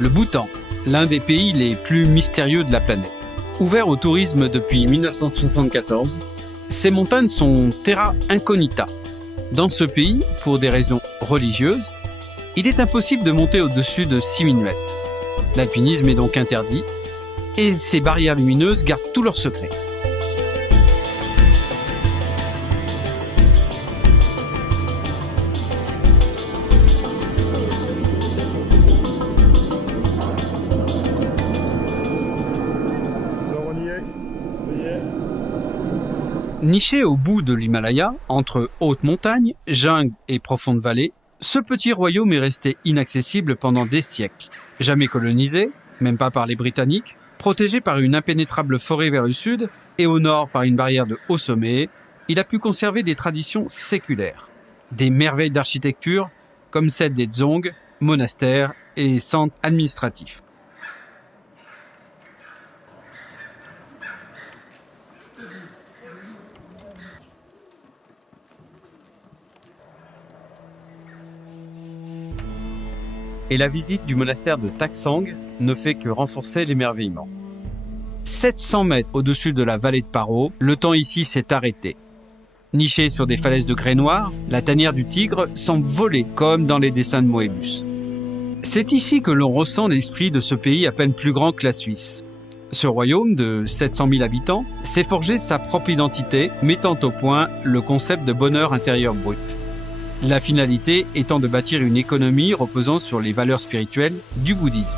Le Bhoutan, l'un des pays les plus mystérieux de la planète. Ouvert au tourisme depuis 1974, ces montagnes sont terra incognita. Dans ce pays, pour des raisons religieuses, il est impossible de monter au-dessus de 6000 mètres. L'alpinisme est donc interdit et ces barrières lumineuses gardent tous leurs secrets. Niché au bout de l'Himalaya, entre hautes montagnes, jungle et profondes vallées, ce petit royaume est resté inaccessible pendant des siècles. Jamais colonisé, même pas par les Britanniques, protégé par une impénétrable forêt vers le sud et au nord par une barrière de haut sommet, il a pu conserver des traditions séculaires. Des merveilles d'architecture comme celles des dzongs, monastères et centres administratifs. Et la visite du monastère de Taksang ne fait que renforcer l'émerveillement. 700 mètres au-dessus de la vallée de Paro, le temps ici s'est arrêté. Niché sur des falaises de grès noir, la tanière du tigre semble voler comme dans les dessins de Moebius. C'est ici que l'on ressent l'esprit de ce pays à peine plus grand que la Suisse. Ce royaume de 700 000 habitants s'est forgé sa propre identité, mettant au point le concept de bonheur intérieur brut. La finalité étant de bâtir une économie reposant sur les valeurs spirituelles du bouddhisme.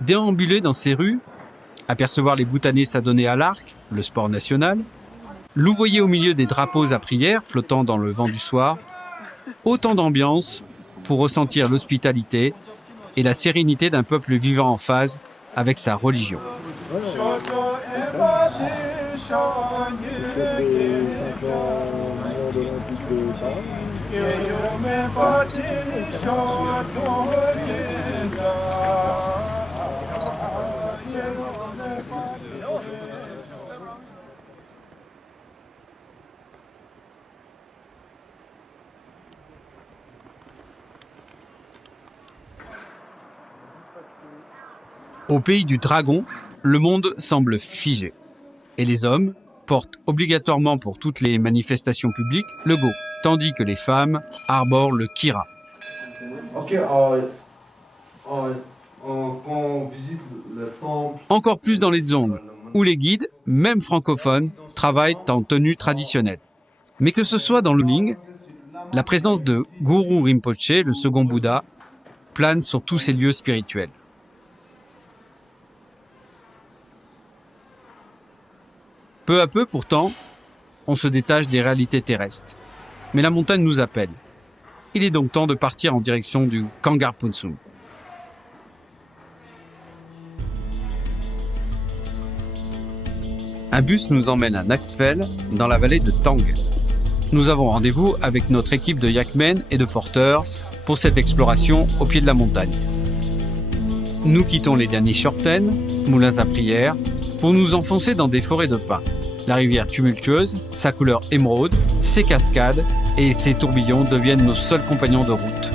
Déambuler dans ces rues, apercevoir les Bhoutanais s'adonner à l'arc, le sport national, louvoyer au milieu des drapeaux à prière flottant dans le vent du soir, autant d'ambiance pour ressentir l'hospitalité et la sérénité d'un peuple vivant en phase avec sa religion. Au pays du dragon, le monde semble figé. Et les hommes portent obligatoirement pour toutes les manifestations publiques le go, tandis que les femmes arborent le kira. Quand on visite le temple... Encore plus dans les dzongs, où les guides, même francophones, travaillent en tenue traditionnelle. Mais que ce soit dans le Ling, la présence de Guru Rinpoche, le second Bouddha, plane sur tous ces lieux spirituels. Peu à peu, pourtant, on se détache des réalités terrestres. Mais la montagne nous appelle. Il est donc temps de partir en direction du Kangar Phuntsum. Un bus nous emmène à Naxfel, dans la vallée de Tang. Nous avons rendez-vous avec notre équipe de yakmen et de porteurs pour cette exploration au pied de la montagne. Nous quittons les derniers shorten, moulins à prière, pour nous enfoncer dans des forêts de pins. La rivière tumultueuse, sa couleur émeraude, ses cascades et ses tourbillons deviennent nos seuls compagnons de route.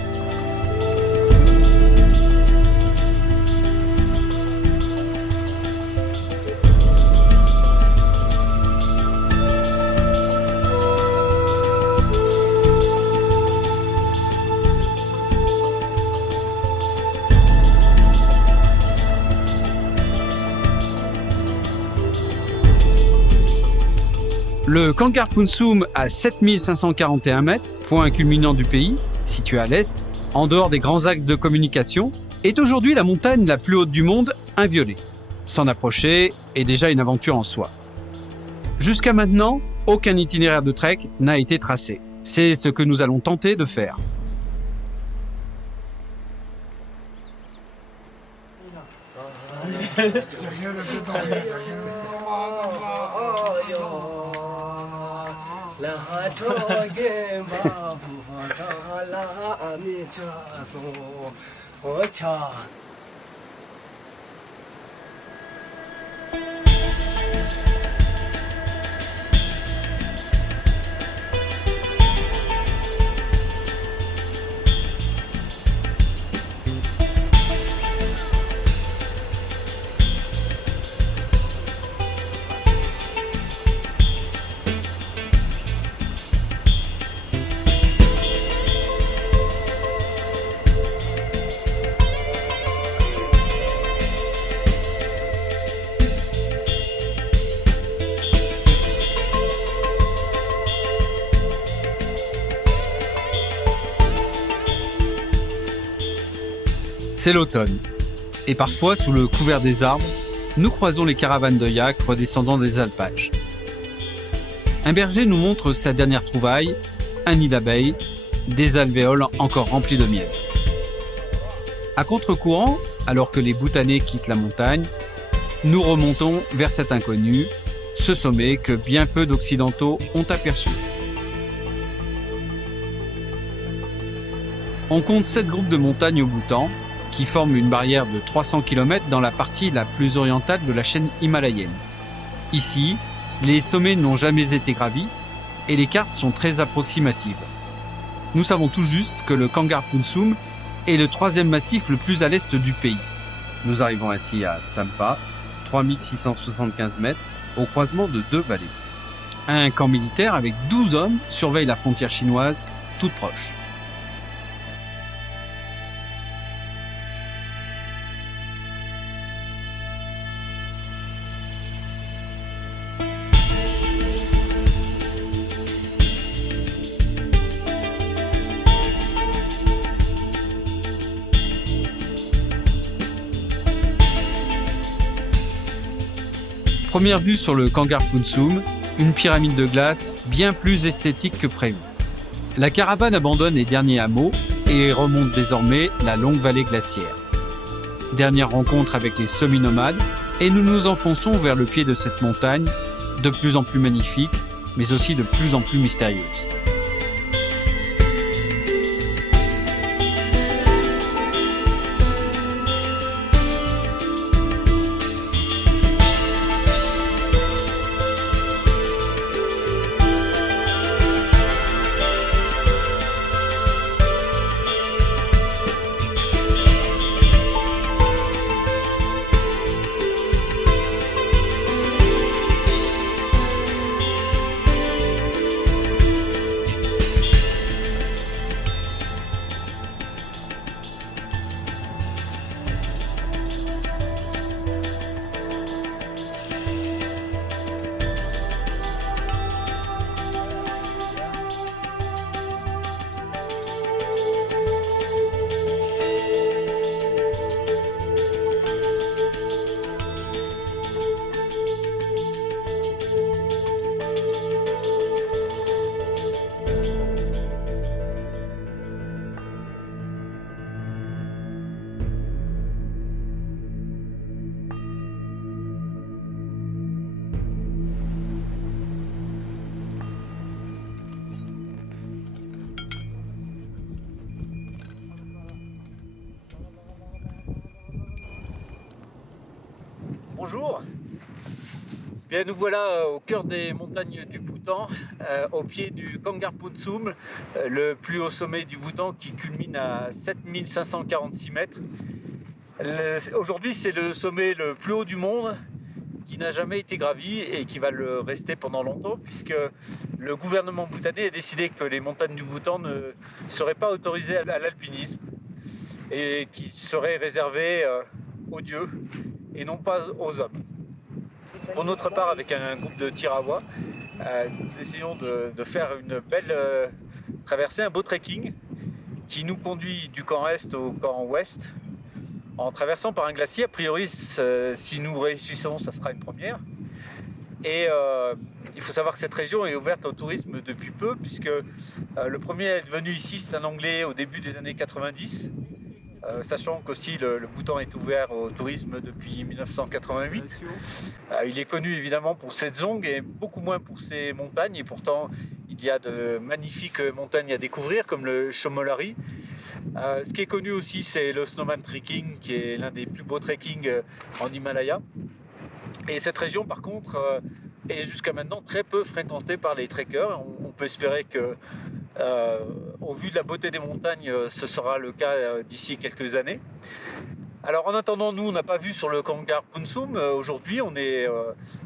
Le Kangar Phuntsum à 7541 mètres, point culminant du pays, situé à l'est, en dehors des grands axes de communication, est aujourd'hui la montagne la plus haute du monde, inviolée. S'en approcher est déjà une aventure en soi. Jusqu'à maintenant, aucun itinéraire de trek n'a été tracé. C'est ce que nous allons tenter de faire. C'est l'automne. Et parfois, sous le couvert des arbres, nous croisons les caravanes de yaks redescendant des alpages. Un berger nous montre sa dernière trouvaille, un nid d'abeilles, des alvéoles encore remplies de miel. À contre-courant, alors que les Bhoutanais quittent la montagne, nous remontons vers cet inconnu, ce sommet que bien peu d'Occidentaux ont aperçu. On compte 7 groupes de montagnes au Bhoutan, qui forment une barrière de 300 km dans la partie la plus orientale de la chaîne himalayenne. Ici, les sommets n'ont jamais été gravis et les cartes sont très approximatives. Nous savons tout juste que le Kangar Punsum est le 3e massif le plus à l'est du pays. Nous arrivons ainsi à Tsampa, 3675 mètres, au croisement de 2 vallées. Un camp militaire avec 12 hommes surveille la frontière chinoise, toute proche. Première vue sur le Kangar Punsum, une pyramide de glace bien plus esthétique que prévu. La caravane abandonne les derniers hameaux et remonte désormais la longue vallée glaciaire. Dernière rencontre avec les semi-nomades et nous nous enfonçons vers le pied de cette montagne, de plus en plus magnifique, mais aussi de plus en plus mystérieuse. Bonjour, bien, nous voilà au cœur des montagnes du Bhoutan, au pied du Kangar Punsum, le plus haut sommet du Bhoutan qui culmine à 7546 mètres. Aujourd'hui, c'est le sommet le plus haut du monde qui n'a jamais été gravi et qui va le rester pendant longtemps, puisque le gouvernement bhoutanais a décidé que les montagnes du Bhoutan ne seraient pas autorisées à l'alpinisme et qui seraient réservées aux dieux et non pas aux hommes. Pour notre part, avec un groupe de Tirawa, nous essayons de faire une belle traversée, un beau trekking qui nous conduit du camp Est au camp Ouest en traversant par un glacier. A priori, si nous réussissons, ça sera une première. Et il faut savoir que cette région est ouverte au tourisme depuis peu, puisque le premier à être venu ici, c'est un Anglais au début des années 90, sachant qu'aussi le Bhoutan est ouvert au tourisme depuis 1988. Il est connu évidemment pour ses dzongs et beaucoup moins pour ses montagnes, et pourtant il y a de magnifiques montagnes à découvrir, comme le Chomolari. Ce qui est connu aussi, c'est le Snowman Trekking, qui est l'un des plus beaux trekkings en Himalaya. Et cette région, par contre, est jusqu'à maintenant très peu fréquentée par les trekkers. On peut espérer que, au vu de la beauté des montagnes, ce sera le cas d'ici quelques années. Alors en attendant, nous, on n'a pas vu sur le Kangar Punsum. Aujourd'hui, on est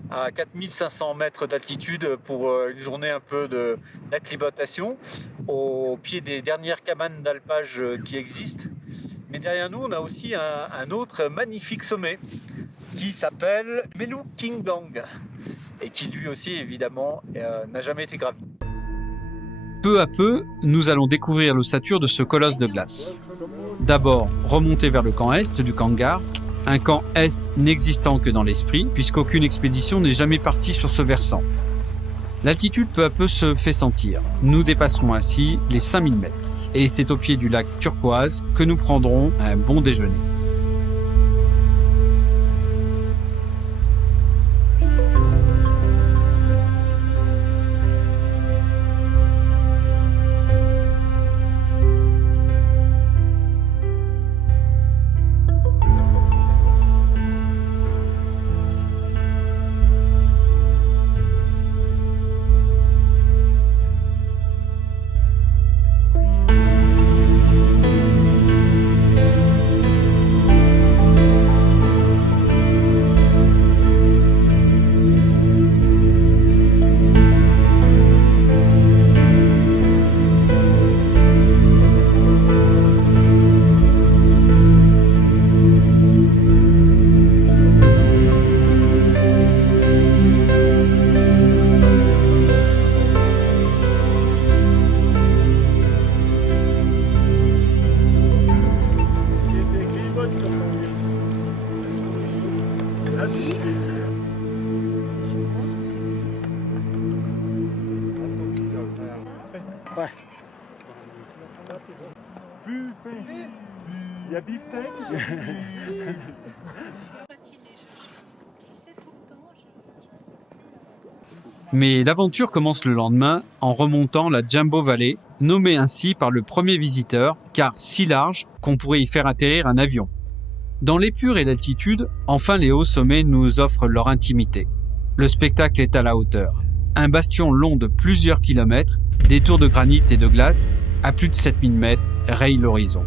à 4500 mètres d'altitude pour une journée un peu d'acclimatation, au pied des dernières cabanes d'alpage qui existent. Mais derrière nous, on a aussi un autre magnifique sommet qui s'appelle Melu Kinggang et qui lui aussi, évidemment, n'a jamais été gravi. Peu à peu, nous allons découvrir l'ossature de ce colosse de glace. D'abord, remonter vers le camp Est du Kangar, un camp Est n'existant que dans l'esprit, puisqu'aucune expédition n'est jamais partie sur ce versant. L'altitude peu à peu se fait sentir. Nous dépasserons ainsi les 5000 mètres. Et c'est au pied du lac Turquoise que nous prendrons un bon déjeuner. Il y a beefsteak. Mais l'aventure commence le lendemain en remontant la Jumbo Valley, nommée ainsi par le premier visiteur, car si large qu'on pourrait y faire atterrir un avion. Dans l'épure et l'altitude, enfin les hauts sommets nous offrent leur intimité. Le spectacle est à la hauteur. Un bastion long de plusieurs kilomètres, des tours de granit et de glace, à plus de 7000 mètres, raye l'horizon.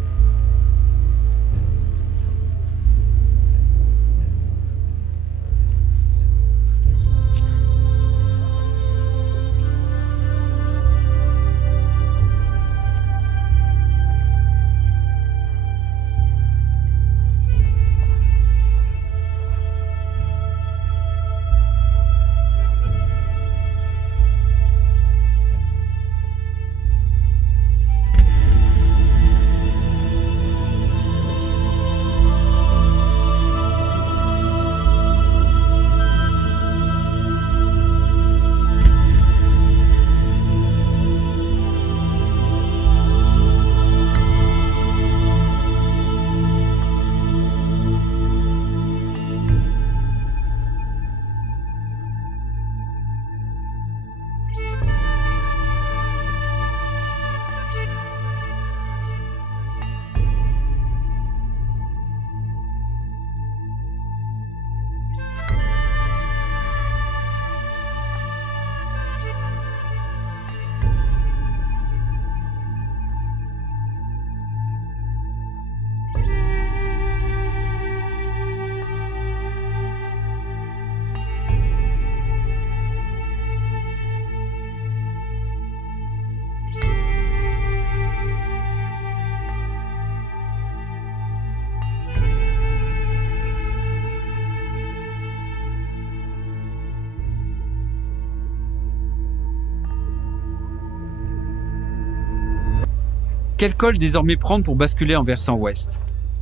Quel col désormais prendre pour basculer en versant ouest?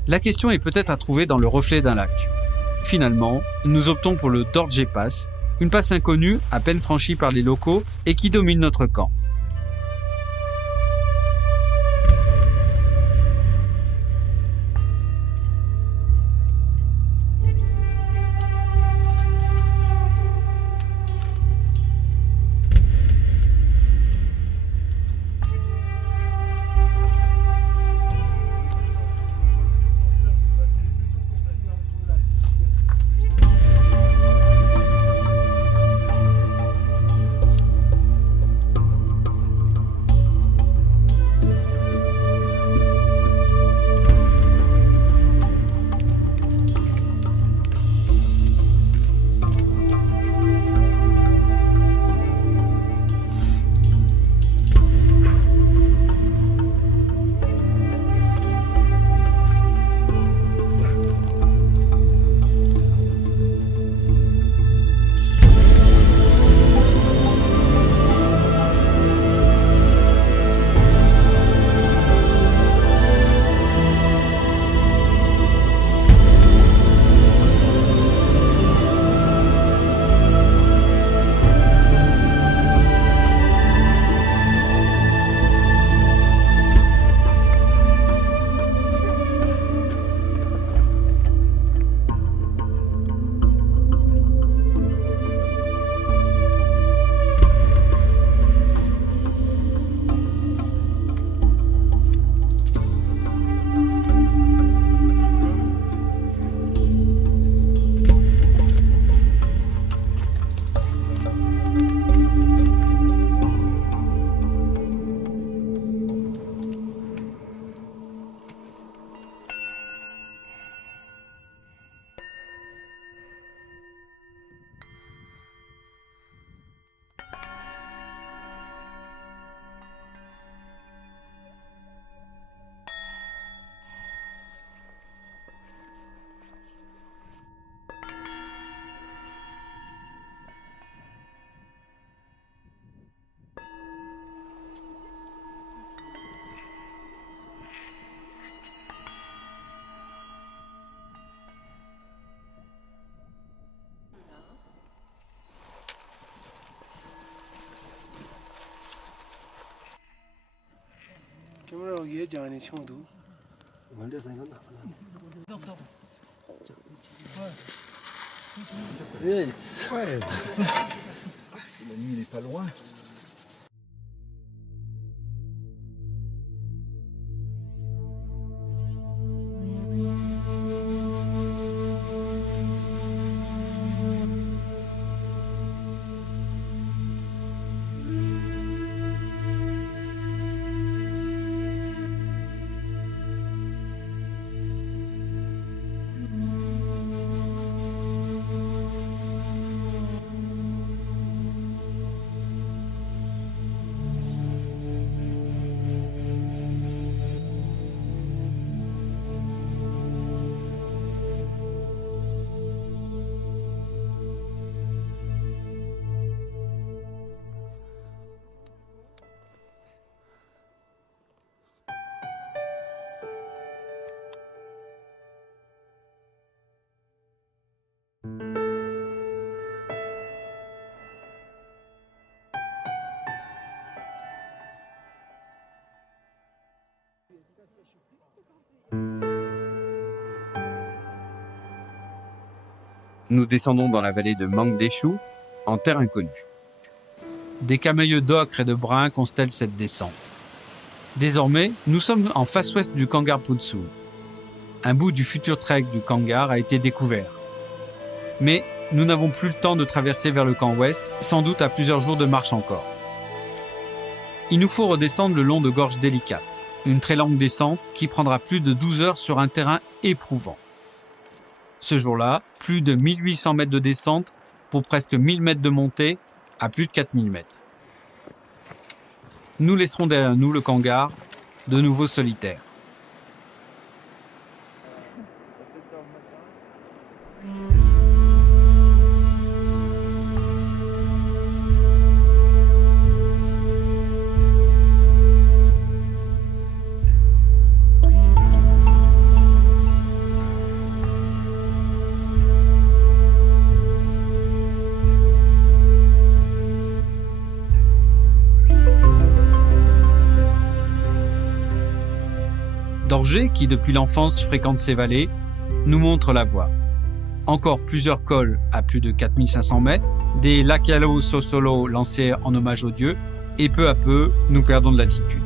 La question est peut-être à trouver dans le reflet d'un lac. Finalement, nous optons pour le Dorje Pass, une passe inconnue, à peine franchie par les locaux et qui domine notre camp. Ouais. La nuit, il est pas loin. Nous descendons dans la vallée de Mangdeshu, en terre inconnue. Des camailleux d'ocre et de brun constellent cette descente. Désormais, nous sommes en face ouest du Kangar Punsul. Un bout du futur trek du Kangar a été découvert. Mais nous n'avons plus le temps de traverser vers le camp ouest, sans doute à plusieurs jours de marche encore. Il nous faut redescendre le long de gorges délicates, une très longue descente qui prendra plus de 12 heures sur un terrain éprouvant. Ce jour-là, plus de 1800 mètres de descente pour presque 1000 mètres de montée à plus de 4000 mètres. Nous laisserons derrière nous le Kangar, de nouveau solitaire. Dorgé, qui depuis l'enfance fréquente ces vallées, nous montre la voie. Encore plusieurs cols à plus de 4500 mètres, des Lakialo Sosolo lancés en hommage aux dieux, et peu à peu, nous perdons de l'altitude.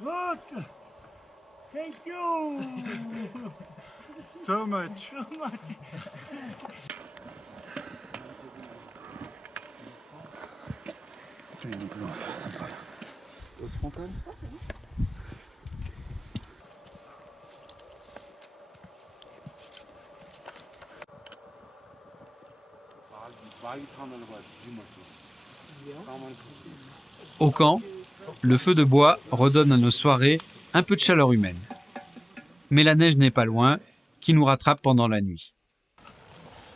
Look! Thank you! So much. Il y a une blanche sympa là. Os frontale. Au camp, le feu de bois redonne à nos soirées un peu de chaleur humaine. Mais la neige n'est pas loin, qui nous rattrape pendant la nuit.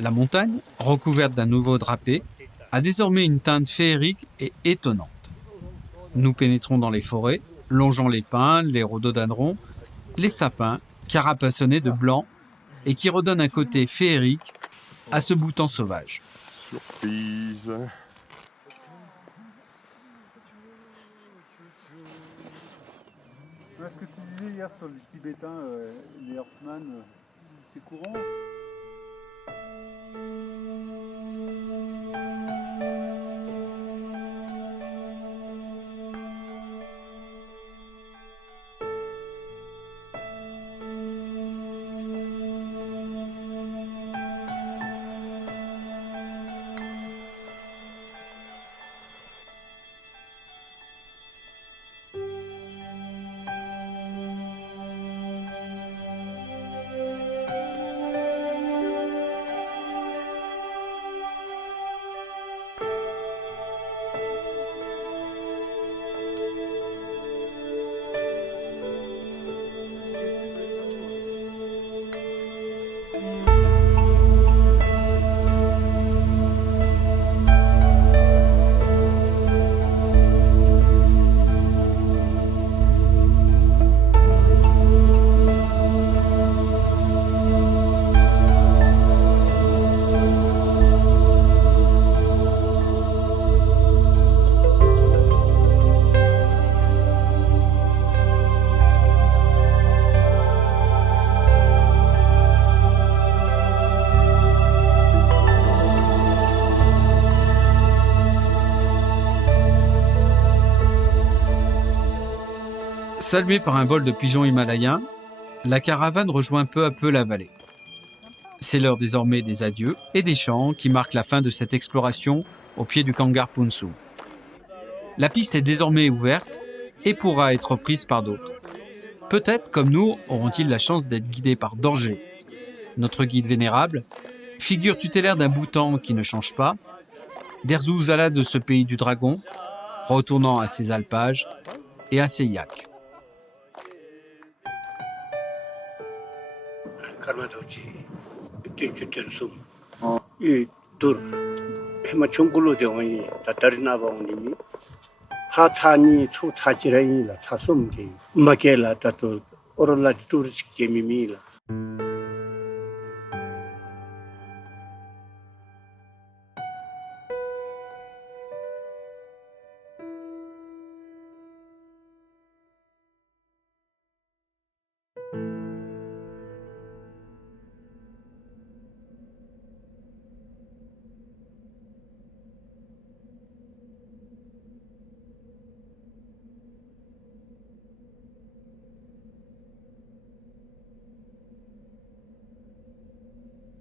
La montagne, recouverte d'un nouveau drapé, a désormais une teinte féerique et étonnante. Nous pénétrons dans les forêts, longeant les pins, les rhododendrons, les sapins, carapassonnés de blanc et qui redonnent un côté féerique à ce bouton sauvage. Surprise. Ce que tu disais hier sur les Tibétains, les Horseman, c'est courant. Saluée par un vol de pigeons himalayens, la caravane rejoint peu à peu la vallée. C'est l'heure désormais des adieux et des chants qui marquent la fin de cette exploration au pied du Kangar Punsum. La piste est désormais ouverte et pourra être prise par d'autres. Peut-être, comme nous, auront-ils la chance d'être guidés par Dorgé, notre guide vénérable, figure tutélaire d'un Bhoutan qui ne change pas, d'Herzou Zala de ce pays du dragon, retournant à ses alpages et à ses yaks. 하차니 초차지라이라 차솜게 마게라 다또 오롤라지 뚜르식 게미미라